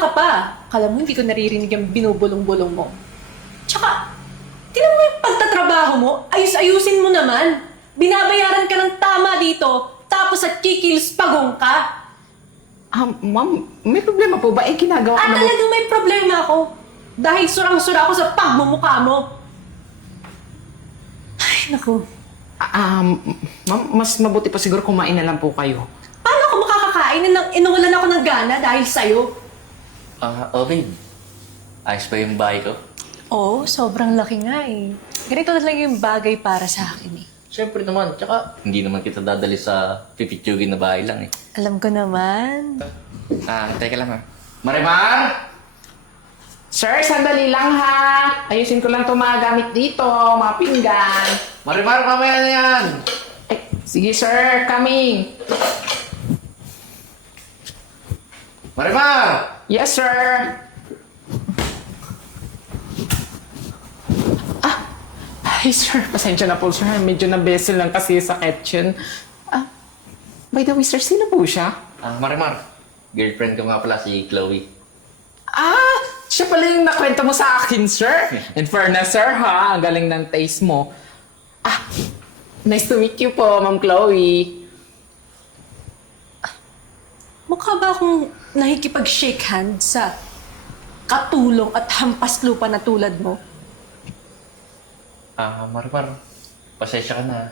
ka pa. Akala mo hindi ko naririnig yung binubulong-bulong mo. Tsaka, tinan mo yung pagtatrabaho mo, ayus-ayusin mo naman. Binabayaran ka ng tama dito, tapos at kikilos pagong ka. Ma'am, may problema po ba? Ginagawa ko At naman... talagang may problema ako. Dahil surang-sura ako sa pagmumukha mo. Ay, naku. Ma'am, mas mabuti pa siguro kumain na lang po kayo. Paano ako makakakain na inuwalan ako ng gana dahil sa'yo? Babe. Ayos pa yung bahay ko? Oo, sobrang laki nga eh. Ganito na lang yung bagay para sa akin eh. Siyempre naman, tsaka hindi naman kita dadali sa pipitsugin na bahay lang eh. Alam ko naman. Teka lang ha. Marimar! Sir, sandali lang ha. Ayusin ko lang itong mga gamit dito, mga pinggan. Marimar, mamaya na yan! Sige sir, coming. Marimar! Yes sir. Ay sir, pasensya na po sir. Medyo na-vessel lang kasi sa kitchen. By the way sir, sino po siya? Marimar, girlfriend ko nga pala si Chloe. Siya pala yung nakwento mo sa akin, sir. In fairness, sir, ha? Ang galing ng taste mo. Nice to meet you po, Ma'am Chloe. Mukha ba akong nakikipag-shake hand sa katulong at hampas lupa na tulad mo? Marimar, pasensya ka na.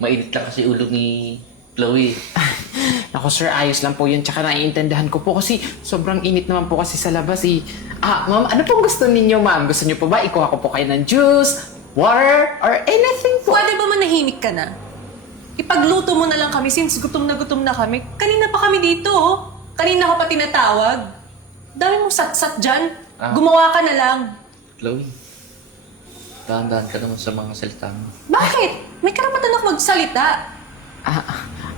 Mainit lang kasi ulo ni Chloe. Ako, sir, ayos lang po yun. Tsaka naiintindihan ko po kasi sobrang init naman po kasi sa labas, eh. Ma'am, ano pong gusto ninyo, ma'am? Gusto niyo po ba ikuha ko po kayo ng juice, water, or anything po? Pwede ba manahimik ka na? Ipagluto mo na lang kami since gutom na kami. Kanina pa kami dito, oh. Kanina ko pa tinatawag. Dami mong sat-sat dyan. Gumawa ka na lang. Chloe, dahan-dahan ka naman sa mga salita mo. Bakit? May karapatan ako magsalita.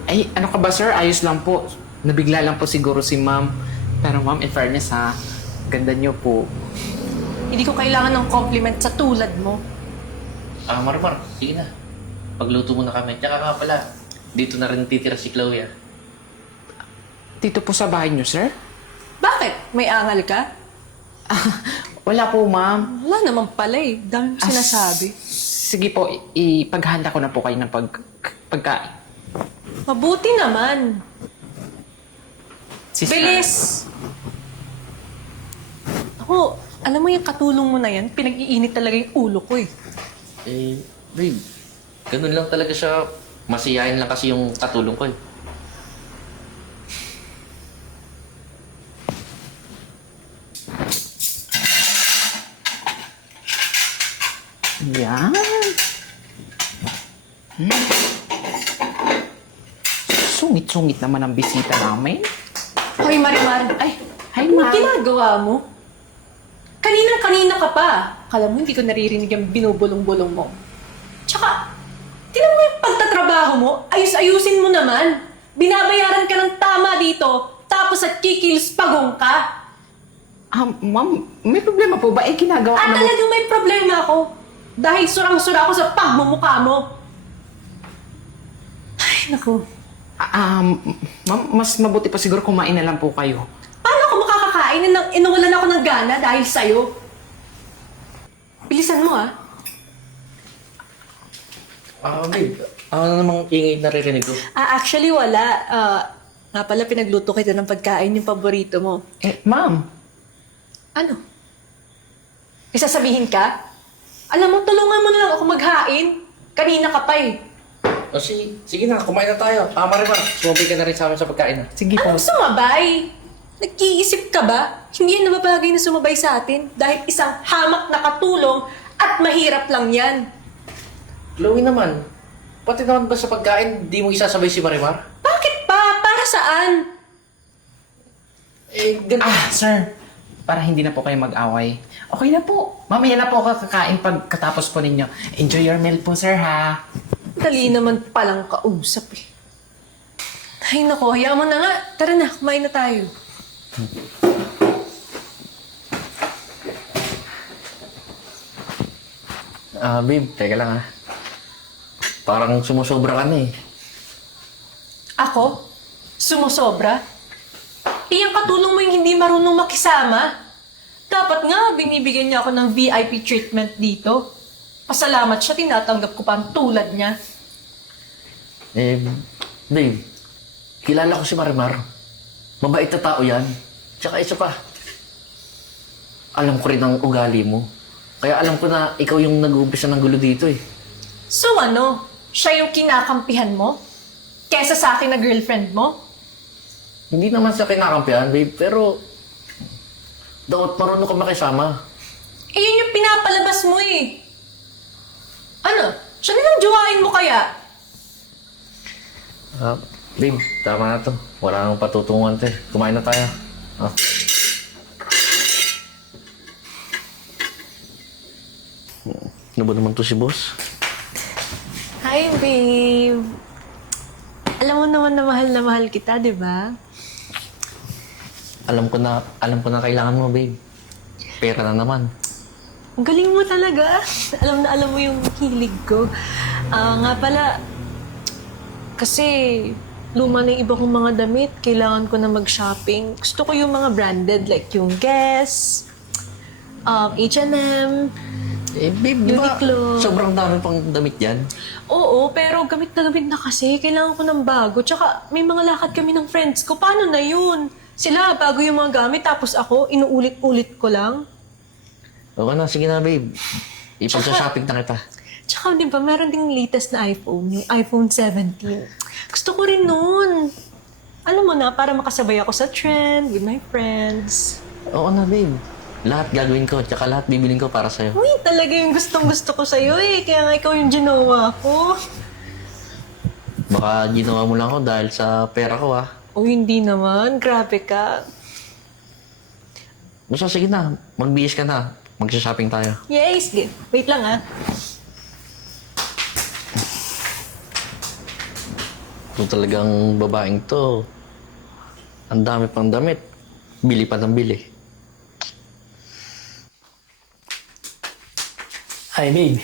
Ay, ano ka ba, sir? Ayos lang po. Nabigla lang po siguro si ma'am. Pero ma'am, in fairness, ha? Ganda niyo po. Hindi ko kailangan ng compliment sa tulad mo. Marimar, sige na. Pagluto mo na kami. Tsaka nga pala, dito na rin titira si Chloe Dito po sa bahay niyo, sir? Bakit? May angal ka? Wala po, ma'am. Wala naman pala eh. Dami mo sinasabi. Sige po, ipaghanda ko na po kayo ng pagkain. Mabuti naman. Sister. Bilis! Ako, alam mo yung katulong mo na yan, pinag-iinit talaga yung ulo ko eh. Babe, ganun lang talaga siya. Masiyahin lang kasi yung katulong ko eh. Yan. Sungit-sungit naman ang bisita namin. Hoy, Marimar. Ay, Hi, ano ma'am. ginagawa mo? Kanina ka pa. Akala mo hindi ko naririnig yung binubulong-bulong mo. Tsaka, tinan mo yung pagtatrabaho mo, ayus-ayusin mo naman. Binabayaran ka ng tama dito, tapos at kikilos pagong ka. Ma'am, may problema po ba? Ginagawa ko At naman... talagang may problema ako. Dahil surang-sura ako sa pagmumukha mo. Ay, naku. Ma'am, mas mabuti pa siguro kumain na lang po kayo. Paano ako makakakain na inuwalan ako ng gana dahil sa'yo? Bilisan mo, ah. Babe, ano namang ingay naririnig ko? Actually, wala. Nga pala, pinagluto kita ng pagkain yung paborito mo. Ma'am. Ano? May sasabihin ka? Alam mo, tulungan mo na lang ako maghain. Kanina ka pa eh. Sige na, kumain na tayo. Marimar, sumabay ka na rin sa amin sa pagkain ha. Sige po. Anong sumabay? Nag-iisip ka ba? Hindi yan nababagay na sumabay sa atin dahil isang hamak na katulong at mahirap lang yan. Chloe naman, pati naman ba sa pagkain, di mo isasabay si Marimar? Bakit pa? Para saan? Ganun. Sir. Para hindi na po kayo mag-away. Okay na po. Mamaya na po ako kakain pagkatapos po ninyo. Enjoy your meal po, sir, ha? Dali naman palang kausap eh. Ay nako, hayaan mo na nga. Tara na, kumain na tayo. Babe, teka lang ha. Parang sumusobra ka na eh. Ako? Sumusobra? Iyang katulong mo yung hindi marunong makisama. Dapat nga, binibigyan niya ako ng VIP treatment dito. Pasalamat siya, tinatanggap ko pa ang tulad niya. Babe, kilala ko si Marimar. Mabait na tao yan. Tsaka isa pa, alam ko rin ang ugali mo. Kaya alam ko na ikaw yung nag-uumpisa ng gulo dito eh. So ano, siya yung kinakampihan mo? Kesa sa akin na girlfriend mo? Hindi naman sa kinakampihan, babe, pero dapat marunong ka makisama. Eh yun yung pinapalabas mo eh. Ano? Siya nilang jowain mo kaya? Babe, tama na to. Wala nang patutunguhan to eh. Kumain na tayo. Ano ba naman to si boss? Hi, babe. Alam mo naman na mahal kita, di ba? Alam ko na kailangan mo, babe. Pera na naman. Ang galing mo talaga. Alam mo yung hilig ko. Nga pala, kasi luma na yung iba kong mga damit. Kailangan ko na mag-shopping. Gusto ko yung mga branded, like yung Guess, H&M, Babe, di ba Uniqlo. sobrang dami pang damit yan? Oo, pero gamit na kasi. Kailangan ko ng bago. Tsaka may mga lakad kami ng friends ko. Paano na yun? Sila, bago yung mga gamit. Tapos ako, inuulit-ulit ko lang. Okay na, sige na, babe. Ipagsa-shopping na kita. Tsaka, di ba, meron ding latest na iPhone, yung iPhone 17. Gusto ko rin nun. Alam mo na, para makasabay ako sa trend with my friends. Oo na, babe. Lahat gagawin ko, tsaka lahat bibiling ko para sa'yo. Uy, talaga yung gustong-gusto ko sa'yo eh. Kaya nga ikaw yung ginawa ko. Baka ginawa mo lang ako dahil sa pera ko, ah. Uy, hindi naman. Grabe ka. Basta sige na, magbihis ka na. Magsa-shopping tayo. Yes, good. Wait lang ah. Kung talagang babaeng to, ang dami pang damit. Bili pa ng bili. Hi, babe.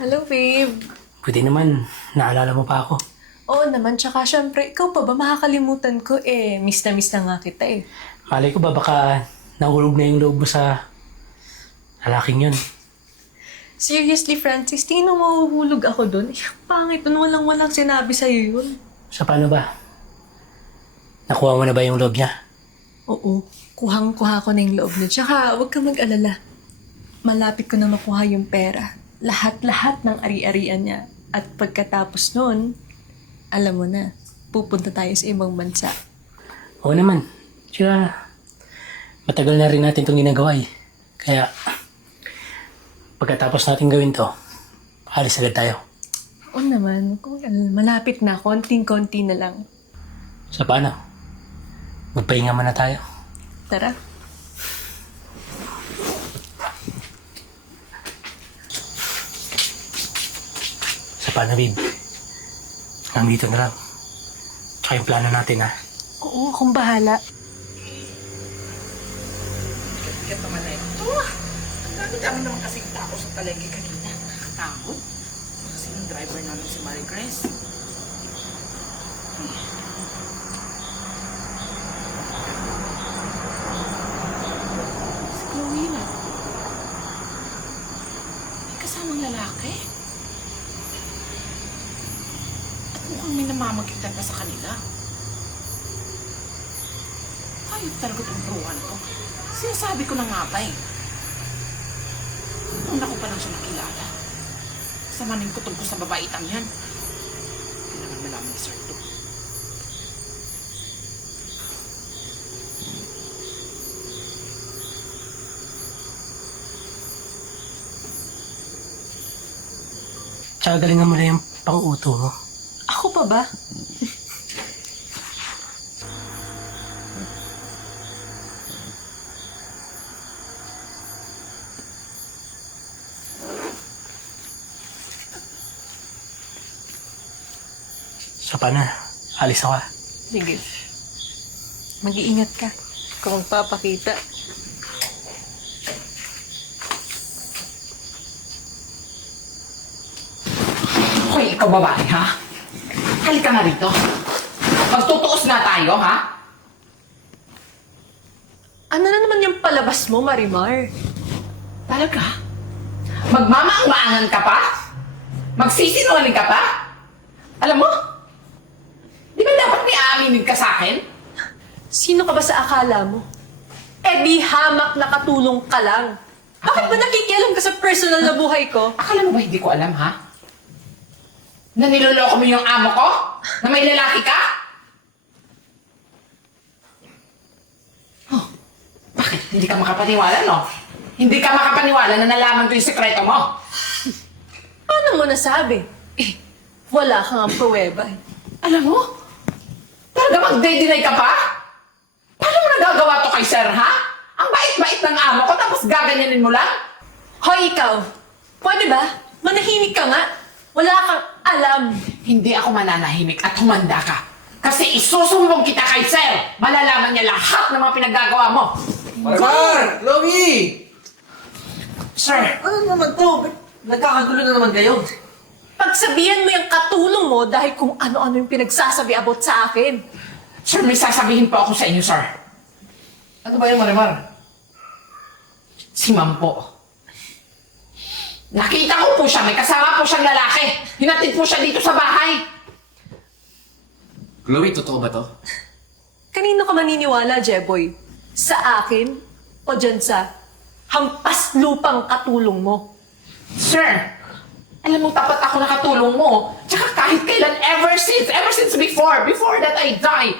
Hello, babe. Buti naman, naalala mo pa ako. Oo naman, tsaka syempre, ikaw pa ba makakalimutan ko eh. Miss na nga kita eh. Malay ko ba baka nahulog na yung loob mo sa lalaking yun. Seriously, Francis, tingin mo mahuhulog ako doon? Eh, pangit nun, walang sinabi sa'yo yun. Sa paano ba? Nakuha mo na ba yung loob niya? Oo, kuhang-kuha ko na yung loob niya. Tsaka, huwag ka mag-alala. Malapit ko na makuha yung pera. Lahat-lahat ng ari-arian niya. At pagkatapos nun, alam mo na, pupunta tayo sa ibang bansa. Oo naman. Tsaka, matagal na rin natin itong ginagawa eh. Kaya, pagkatapos natin gawin to, alis agad tayo. Oo naman, kung malapit na, konting-konti na lang. Sa paano? Magpahinga muna tayo. Tara. Sa paano, babe? Hanggang dito na lang. Tsaka yung plano natin, ha? Oo, akong bahala. Bigat naman na ito. Ang dami-dami naman kasing tao sa palengke kanina. Nakakatakot. Kasi yung driver namin si Marie Grace. Si Chloe na. May kasamang lalaki. At mukhang may namamagitan pa sa kanila. Ayun talaga itong bruhan to. Sinasabi ko na nga ba eh. Una ko pa lang siya nakilala. Samanin ko tungkol sa babaitang yan. Kailangan malaman ni Sir to. Tsaka galingan mo na yung pang-uto mo. Ako pa ba? Sa paano? Alis ako, ha? Sige. Mag-iingat ka. Kung magpapakita. Hoy, ikaw babae, ha? Halika nga rito. Magtutuos na tayo, ha? Ano na naman yung palabas mo, Marimar? Talaga? Magmamaang-maangan ka pa? Magsisinungaling ka pa? Alam mo? Di ba dapat may aaminin ka sa akin? Sino ka ba sa akala mo? Eh di hamak na katulong ka lang. Bakit ba nakikialam ka sa personal na buhay ko? Akala mo ba hindi ko alam, ha? Na niloloko mo yung amo ko? Na may lalaki ka? Oh, bakit? Hindi ka makapaniwala, no? Hindi ka makapaniwala na nalaman ko yung sekreto mo. Paano mo nasabi? Eh, wala kang ang pruweba. Alam mo? Talaga mag-deny ka pa? Paano mo nagagawa to kay sir, ha? Ang bait-bait ng amo ko tapos gaganyanin mo lang? Hoy, ikaw! Pwede ba? Manahimik ka nga. Wala kang alam. Hindi ako mananahimik at humanda ka. Kasi isusumbong kita kay sir. Malalaman niya lahat ng mga pinaggagawa mo. Marimar! Chloe! Sir, Ano naman to? Ba't nagkakagulo na naman kayo? Pagsabihan mo yung katulong mo dahil kung ano-ano yung pinagsasabi about sa akin. sir, may sasabihin po ako sa inyo, sir. Ano ba yung Marimar? Si Ma'am po. Nakita ko po siya, may kasama po siyang lalaki. Hinatid po siya dito sa bahay. Chloe, totoo ba to? Kanino ka maniniwala, Jeboy? Sa akin o dyan sa hampas lupang katulong mo? Sir, alam mo, tapat ako nakatulong mo. Tsaka kahit kailan, ever since before that I die,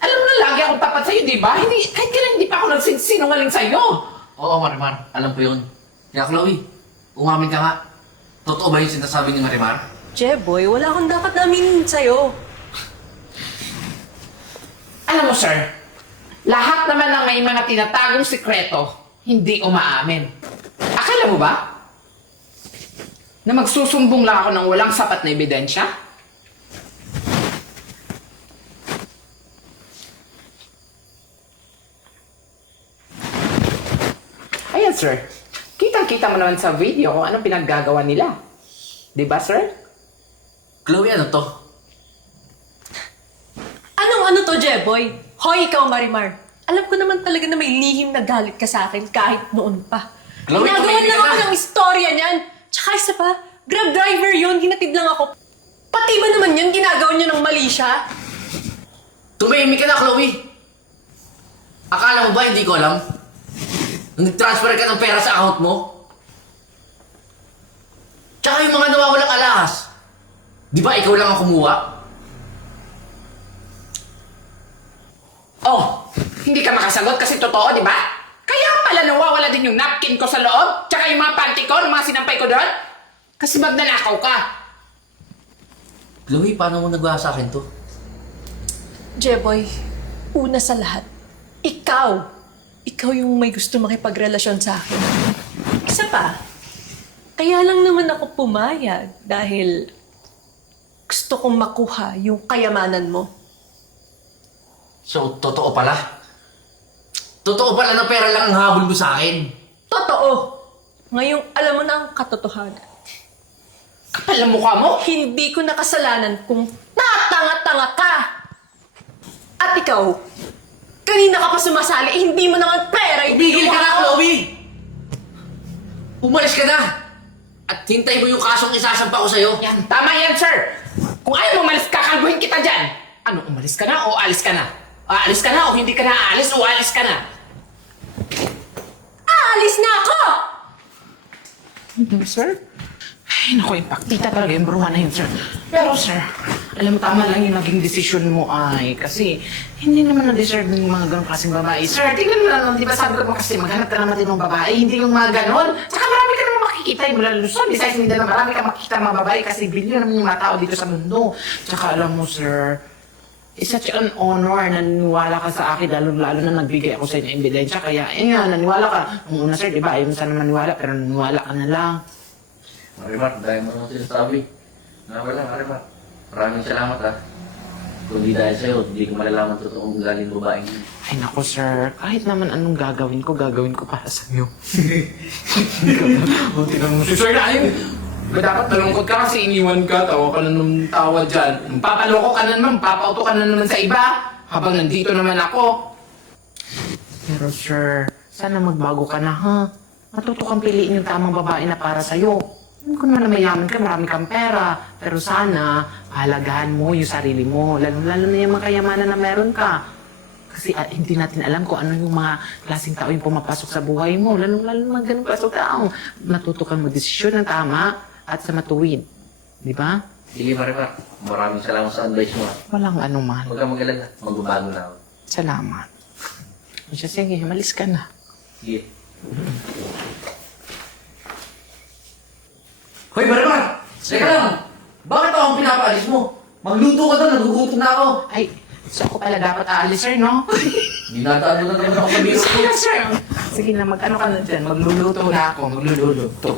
alam mo na lagi akong tapat sa'yo, di ba? Kahit kailan hindi pa ako nagsinungaling sa'yo. Oo, Marimar. Alam ko yun. Kaya Chloe, umamin ka nga. Totoo ba yung sinasabi ni Marimar? Jeboy, wala akong dapat na aminin sa'yo. Alam mo, sir, lahat naman ng may mga tinatagong sikreto, hindi umaamin. Akala mo ba? Na magsusumbong lang ako ng walang sapat na ebidensya? Ayan, sir. Kitang-kita mo naman sa video kung anong pinaggagawa nila. Di ba, sir? Chloe, ano to? Anong ano to, Jeboy? Hoy, ikaw, Marimar. Alam ko naman talaga na may lihim na galit ka sa akin kahit noon pa. Chloe, Ginagawan tumigil lang ka ako na. ng istorya niyan. Tsaka isa pa, Grab driver yun, hinatid lang ako. Pati ba naman yun, ginagawa niyo ng mali siya? Tumahimik ka na, Chloe! Akala mo ba hindi ko alam? Nung nag-transfer ka ng pera sa account mo? Tsaka yung mga nawawalang alahas. Di ba ikaw lang ang kumuha? Oh, hindi ka makasagot kasi totoo, di ba? Kaya pala nawawala din yung napkin ko sa loob, tsaka yung mga panty ko, yung mga sinampay ko doon. Kasi magnanakaw ka. Chloe, paano mo nagawa sa akin to? Jeboy, una sa lahat, ikaw yung may gusto makipagrelasyon sa akin. Isa pa, kaya lang naman ako pumayag dahil gusto kong makuha yung kayamanan mo. So, totoo pala? Totoo pala na pera lang ang habol mo sa akin? Totoo! Ngayong alam mo na ang katotohanan. Kapal ang mukha mo. Hindi ko nakasalanan kung tatanga-tanga ka! At ikaw, kanina ka pa sumasali, hindi mo naman pera, Tumigil ka na, ako. Chloe! Umalis ka na! At hintay mo yung kasong isasampa ko sa'yo. Yan, tama yan, sir. Kung ayaw mo umalis, kakalbuhin kita dyan. Ano, umalis ka na o alis ka na? Aalis ka na o hindi ka na aalis o aalis ka na? Aalis na ako! Sir? Ay, naku, impaktita talaga yung bruha na yun, sir. Pero, sir, alam mo, tama lang yung naging desisyon mo ay kasi hindi naman na-deserve ng mga ganong klaseng babae. Sir, tingnan mo lang, di ba sabi ko mo kasi maghanap ka naman din ng babae, hindi yung mga ganon. Saka marami ka naman makikita yung malaluson. Besides, hindi na marami ka makikita ng mga babae kasi bilyon naman yung mga tao dito sa mundo. Tsaka alam mo, sir, it's such an honor na naniwala ka sa akin, lalo-lalo na nagbigay ako sa inyo ebidensya. Kaya, eh nga, naniwala ka. Nung una, sir, di ba, ayaw mo sana maniwala, pero naniwala ka na lang. Marimar, dahil mo naman sinasabi. Wala, Marimar. Maraming salamat, ha. Kung di dahil sa'yo, hindi ko malalaman totoong galing babaeng yun. Ay nako sir, kahit naman anong gagawin ko para sa iyo. O, tingnan mo si Sir Ryan. Ba dapat malungkot ka kasi iniwan ka, tawa ka na ng tawa dyan. Papaloko ka na naman, papauto ka na naman sa iba. Habang nandito naman ako. Pero sir, sana magbago ka na ha. Matuto kang piliin yung tamang babae na para sa'yo. Alam ko naman na mayaman ka, marami kang pera. Pero sana, pahalagahan mo yung sarili mo. Lalo na yung mga kayamanan na meron ka. Kasi hindi natin alam kung ano yung mga klaseng tao yung pumapasok sa buhay mo. Lalo na mga ganun klaseng tao. Matuto kang magdesisyon ng tama at sa matuwid. Di ba? Sige, Marimar. Maraming salamat sa advice mo. Walang anuman. Huwag kang mag-alala. Magbabago na ako. Salamat. O siya, sige, malis ka na. Sige. Hoy, Marimar! Teka lang! Bakit ako ang pinapaalis mo? Magluto ka doon, nagugutom na ako. Ay, so ako pala dapat aalis, sir, no? Dinadaan mo na naman ako sa biro ko. Sige, sir. Sige na, mag-ano ka na dyan. Magluluto na ako. Magluluto.